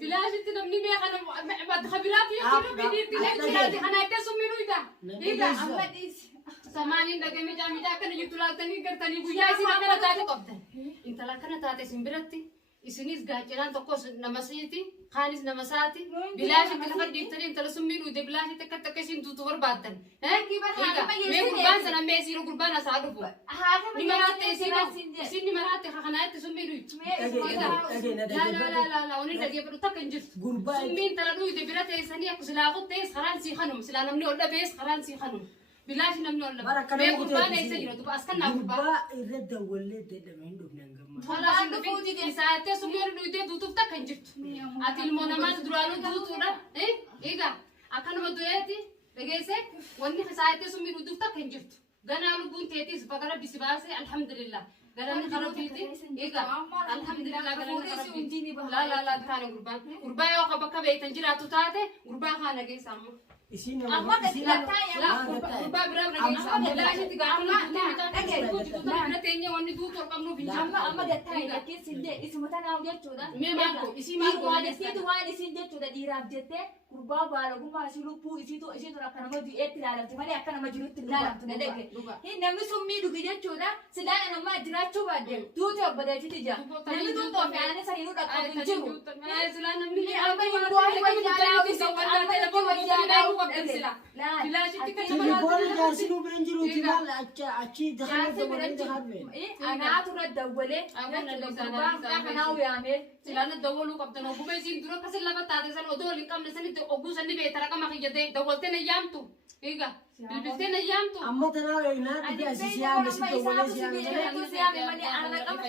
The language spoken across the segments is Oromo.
بلاشت نمني بيا أنا ما تخبرات يا كيلو بيدير تلاقي أنا أكتسم منو إذا إذا سامعني دقيقة جامي جاكن يطلعتني كرتني ويا سينا كنا تاتي قبضة إنت لا كنا تاتي سمبرتي إسنيس قاعدين تقص نمسيتي خانس نمساتي بلاشت تلقى ديفتري إنت لسمين ودي بلاشت تكتكسين تطور بعدين ها مي قربان سنا مي سيرو قربان أسعدوا نمرات سيني مرات خنايت سمين لا وني دقيقة برو تكنجت سمين تلقوا يدي برات سني أكو سلاقو تيس خران سي خنم سلا نمني ولا بيس خران سي خنم بلاش نمني ولا مي قربان إيسا جرو تبى أسكن قربان إذا دولت دمين دبنا خلاص نبي ساعتين سمير نودي دوتو تكنجت أتيل منامات درانو دوتو لا إيه أكان ما دويتي رجيسك وني ساعتين سمير دوتو تكنجت غنا لبون تيتي سبكرة بسباسة الحمد لله غنا نخرب فيتي إيه الحمد لله غنا نخرب فيتي لا ثاني قربان يا خبكة بيتنجراتو تاته قربان خانة جيسامو أما لا قربان برا رجيسامو لا شيء تقارن لا تيني واني دوتو كمنو بيجي أما دتاي لكن سندي اسمه تنا وجد شودا مي ماكو اسمي ماكو وانا سندي شودا ديراب جتة قربان بالغو ما شلو بو إسيتو ركنا ما دي إتلالم تمالي أكنا ما جلو تلالم تندك هي نمي سمي دو بيجي شودا سلا أنا ما جرات شو بعدين دوتو بدأ تيجي نمي دوتو فعلا سنينو ركنا بيجيو سلا نمي أما يبغى يجي لا تليفون جالسينو بينجرو تبال أشي دخلت أنا أتورد دولة أنا ويامل سلا ندولو كابتن أبو بيزين دورك كسل لما تادسان ودول كم نسني أبو سني بيترا كم أخي جدي دولتنا يامتو إيجا بيبتنا يامتو أما ترى هنا تجي أسيسيا بس دولة سيا أنا أما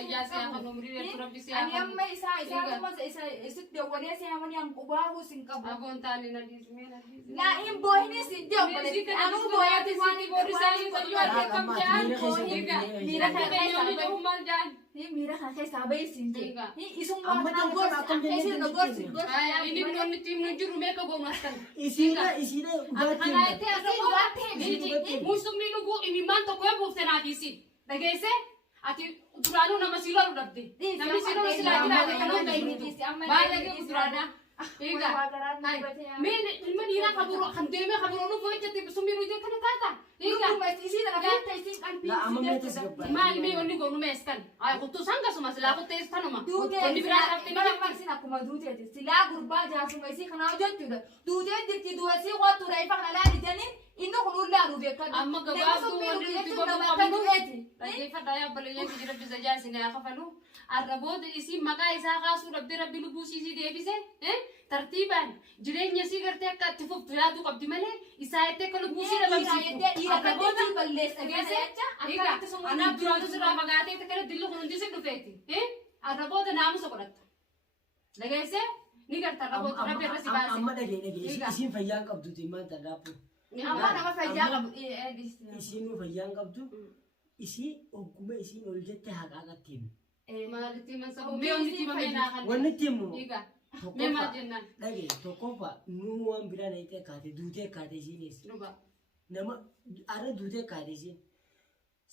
إسا دولة سيا مني أم كبار وسنكبر أبون تاني نديس مين لا إم بوهني سيدي أنا بوهاتي ساني بورسالي تجوا كم جان ميرا كم يوم جوم جان هي ميرا خاصة سابي سيدي هي إسم أما نقول إسم نقول ini belum tim nunjuk rumah ke gua maskan. isinya Karena itu aku musuh milugu ini mantok gue bukan habisi. Bagaiसे, ati turanu nama silar udah deh. Nama silar lagi lagi kan udah ini. Balik ke turana. Ega. Men ira kabur khandeme kabur lu boleh jadi sumiru je kan kata. Ega. isi dah kata isi kan لا أما ما تسقط Mal me oni gonu meskan. Ay kutu sangga suma sila aku tes tanuma. Dude, Oni berarti sila maksin aku mah dude aja. Sila gurba jasu mai sih kenal jod juga. Dude dikti dua sih waktu rai pak nala di janin. Indo kunul lalu bekan. Amma gabadu oni tiba kamu. Lagi fadaya belinya kita bisa jadi sini aku falu. Arabod isi maka isa kasu rabbi lubusi si debise. Tertiban. Jirenya sih kerja kat tifuk tuya tu kap dimana. Isa itu kalau busi dalam sih. Arabod balles aja. Anak jual tu sudah magate itu kerja dilu kunci sih dufeti. Arabod namu sekolah. Lagi sih. Ni kerja arabod rabbi rasi bahasa. أما دقيقة isin fayyaan qabdu timaan tadaapu Amma nama fayyaa qabu. isinuu fayyaan qabdu isi ogguma isin ol jette haqaaqatti himu Malati masa me oni ti mamena kan. wanni itti himu Iga. Me ma jennan. dhage tokkoffa nuu waan biraa na itti kaate duutee kaate isiinis Luba. nama ara duutee kaate isiin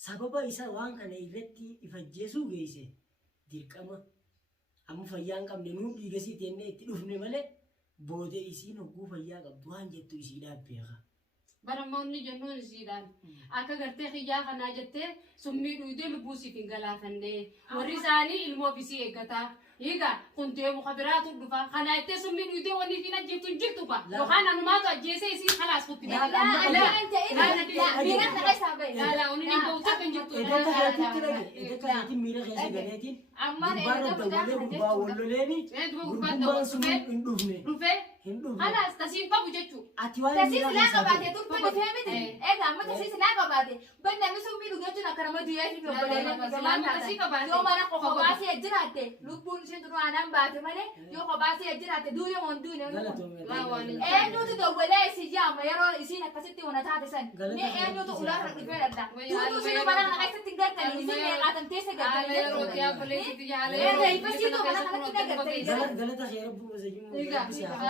sababa isa waan kana irratti ifajjeesuu geesse dirqama amma fayyaa hin qabne nuu dhiigasii teennee itti dhufne malee booda isiin hogguu fayyaa qabdu waan jettu isiidhaaf beeka. Baramoonni jennuun isiidhaan akka gartee xiyyaa kanaa jettee summii dhuydee lubbuu siif hin galaafanne warri isaanii ilmoo bisii eeggataa higa kun deemu kabiraatu dhufa kana ittee summii dhuydee wanni fiin ajjeeftu hin jirtu ba yookaan anumaatu ajjeesee isii kalaas kutti Lala oni ni bauta kan jirtu Ede kaatiin miira keessa galeetiin gurbaarra dawwalee gurbaa walloleeni gurgumbaan sun hin dhufne Dhufee hin dhufne kalaas tasiin qabu jechuu ati waan Tasi sila qabate turte ko femite. Amma tasi sila qabate. Banna mi sumbi du geju nakara ma duya fi bole. Yo mana ko qabasi ejirate. Lubun sin du anan baate male. Yo qabasi ejirate du yo on du ne. Nu tu do wala si jama yaro isi na kasiti wana taate san. Ne nu tu ular rifera da. Tu sin mana na kaisa tingar kan isi ne atan tese ga. Ala yaro tiya bole ti ala yaro. Ipasi tu mana kana tingar kan. galata khayra bu masajin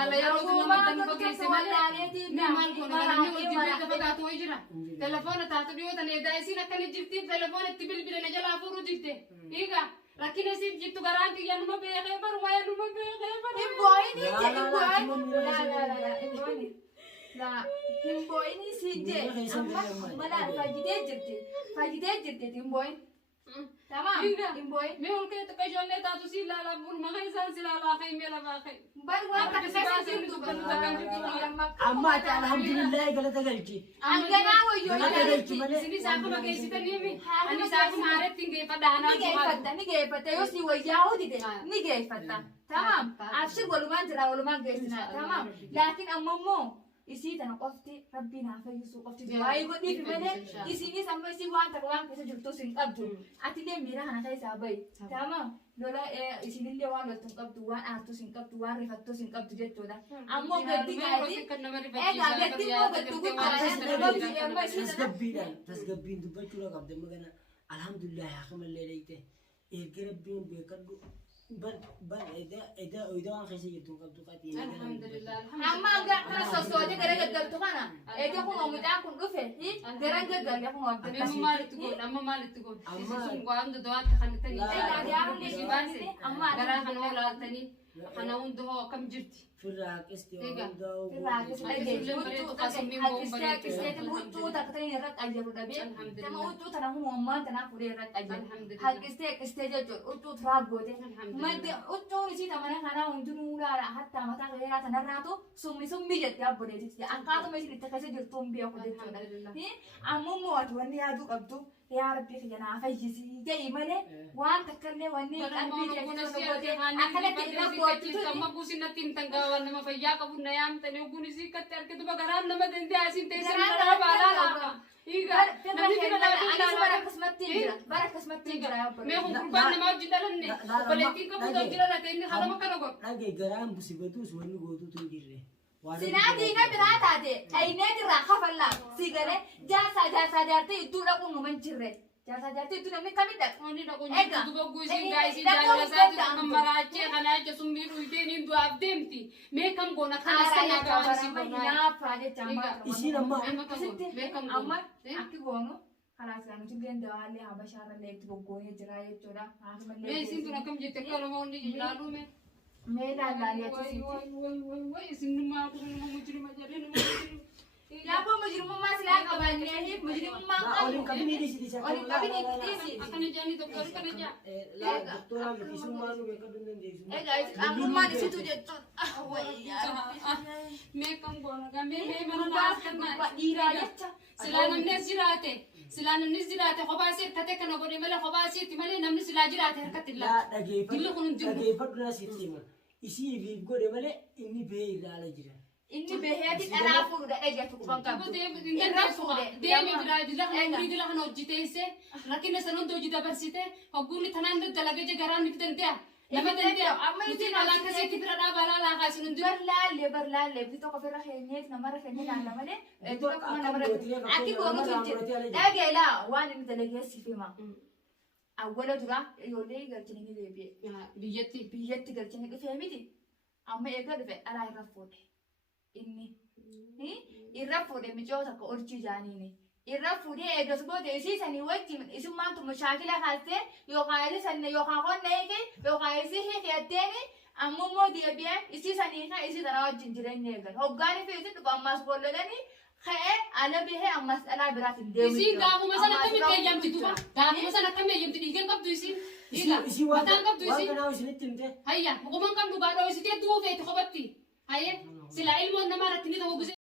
Ala yeroo nama tan fageesse malee ni maal goona namni hojii beeka fagaatu wayi jira telefoona taatu dhiyoo tan eedaa isiin akkana jirti telefoona itti bilbila na jalaa fuudhu jirte hiika rakkina isiin jirtu garaan kiyya numa beekee baru wayaa numa beekee baru Himboyni je himboyni. La himboyni si je amma mala fajidee jirti himboyni. Tamam himboy. Me ulke to kajonne taatu si lala bun ma kai san si lala kai me la ba kai Bar waan kan kasi jirtu kan takan jirtu amma ati alhamdulillah galata galchi Angana wayyo sini saako mageessita niimi ani saako maaretti ngeeffadha ni geeffatta yoo si wayyaa hodite ni geeffatta tamam abshir walumaan jira walumaan geessina tamam laakiin ammoo isii tana qofti rabbiin haa fayyisuu qofti waa'ee godhiif malee isiinis amma isii waan takka waan keessa jirtu sin qabdu atillee miira kana keessaa bahi tamam lola isinillee waan loltu hin qabdu waan aartu sin qabdu waan rifattu sin qabdu jechuudha ammoo gaddi gaati egaa gaddi immoo gaddu guddaa tasgabbiin dubbachuu qabda magana alhamdulillah hakamallee dhayte erga rabbiin beekadhu ban eda waan keessa jirtu qabdu qatiin alhamdulillah amma kana sosoote gara gaggaltu kana eega kun omidhaan kun dhufe gara gaggalle kun me maalitti goon amma maalitti goon sun waan dodo'aatti kan tani amma garaa kan oolaatanii kana hundoo akkam jirti firraaqiste يا ربي خلينا فيجي جاي ماله وانت كلمه وني قلبي أكلت إلى ما بوسنا تيم تنقاوان ما فيا كبرنا يام تنيو بونيسي كتر كده بقران لما تندي عسين تيسير نرى بالا إيجا نبي كنا أنا بركة اسمت تيجرا يا मैं हूँ कुर्बान नमाज जितालन्ने पलेटी का बुद्ध जिला रहते हैं खाना मकान को lagi garam busibatu suami gotu tu girre Sinati na birata de ay ne dira khafalla sigare jasa jarte itu la kunu mencirre jasa jarte itu namni kamida oni da ko ni du go si guys jala sa ti kamarache kana je sumbiru ite ni du abdemti me kam gona kana sana ga si na project amma isi nama me kam amma akki gono خلاص كانوا تبين دوالي هبشارة اللي تبغوا يجرا يجرا me sin tu nakam jete karo mo ni lalu me ميلا لا لا وي sin ma ko mo mujri ma jare no يا بو مجرم ما سلا كباني هي مجرم ما oleh kami ni di sini oleh kami ni di sini akan jani dokter kan aja la doktora lebih semua lu mereka dulu di semua guys aku mah di situ jatuh me kam gona ga me mana baas karna pak ira ya sila namne jirate sila namne jirate khobasir kate kana gode mala khobasir timale namne sila jirate harkatilla dagee faduna sitima isi vi gode male inni be ilala jira inni beheti ana furu da eje tu kan kan deemi bira dila kan dila kan hojjiteese rakkina sanon doji dabarsite hogguuni tanan dalaga je garan niftantea lama tante amma iti ala ka se kibra da bala la ka sunun barlaale bito ko fera kheenyet namara kheenyet ala male to ko namara aki gono tujje dage la wani midalage sifima awwala dura yole galchini ni lebe biyyatti galchini ke femiti amma ega de ala irafode inni irra fuudhe micoota ka orchii jaaniini irra fuudhee eegas booda isiisanii wajjin isummaantu mashaakila kaastee yookaan ilisanne yookaan qonna eege yookaan isii hiiqeetteeni ammummoo deebi'an isiisanii kan isii tana wajjin jireenya eegan hoggaanii fi isin dhufa ammas bollolanii ka'ee ala bihee ammas dhalaa biraatiin deemu isiin gaafuma sana akkamitti eeyyamti duba gaafuma sana akkamitti eeyyamti dhiigan qabdu isiin isi mataan qabdu isiin kana isinitti himte hayya hukuman qabdu baadhoo isitee duufeeti qobatti hayye sila ilmoon namaa irratti ni ta'u